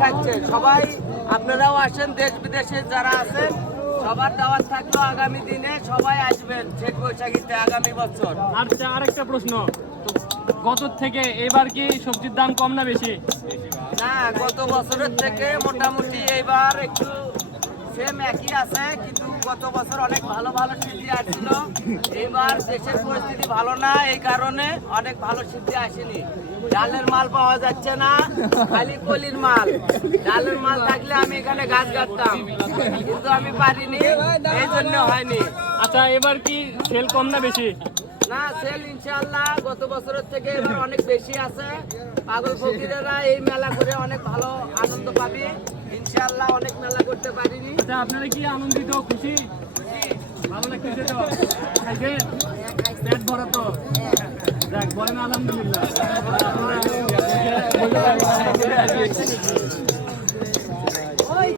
খাচ্ছে সবাই। আপনারাও আসেন, দেশ বিদেশে যারা আছেন সবার দাওয়াত থাকলো। আগামী দিনে সবাই আসবেন শেখ বৈশাখীতে আগামী বছর। আচ্ছা, আরেকটা প্রশ্ন, তো গত থেকে এবার কি সবজির দাম কম না বেশি? না, গত বছরের থেকে মোটামুটি এইবার একটু সেম একই আছে, কিন্তু গত বছর অনেক ভালো ভালো সিদ্ধি আসছিল। এইবার দেশের পরিস্থিতি ভালো না, এই কারণে অনেক ভালো সিদ্ধি আসেনি। ডালের মাল পাওয়া যাচ্ছে না, খালি কলির মাল। ডালের মাল থাকলে আমি এখানে গাছ কাটতাম, কিন্তু আমি পারিনি, এই জন্য হয়নি। আচ্ছা, এবার কি সেল কম না বেশি? না, সেল ইনশাআল্লাহ গত বছরের থেকে এবার অনেক বেশি আছে। পাগল ফকিরেরা এই মেলা করে অনেক ভালো আনন্দ পাবে ইনশাআল্লাহ। অনেক মেলা করতে পারিনি। আচ্ছা, আপনারা কি আনন্দিত, খুশি? ভালো লাগতেছে তো? খাইছেন? পেট ভরা তো? যাক, বলেন আলহামদুলিল্লাহ।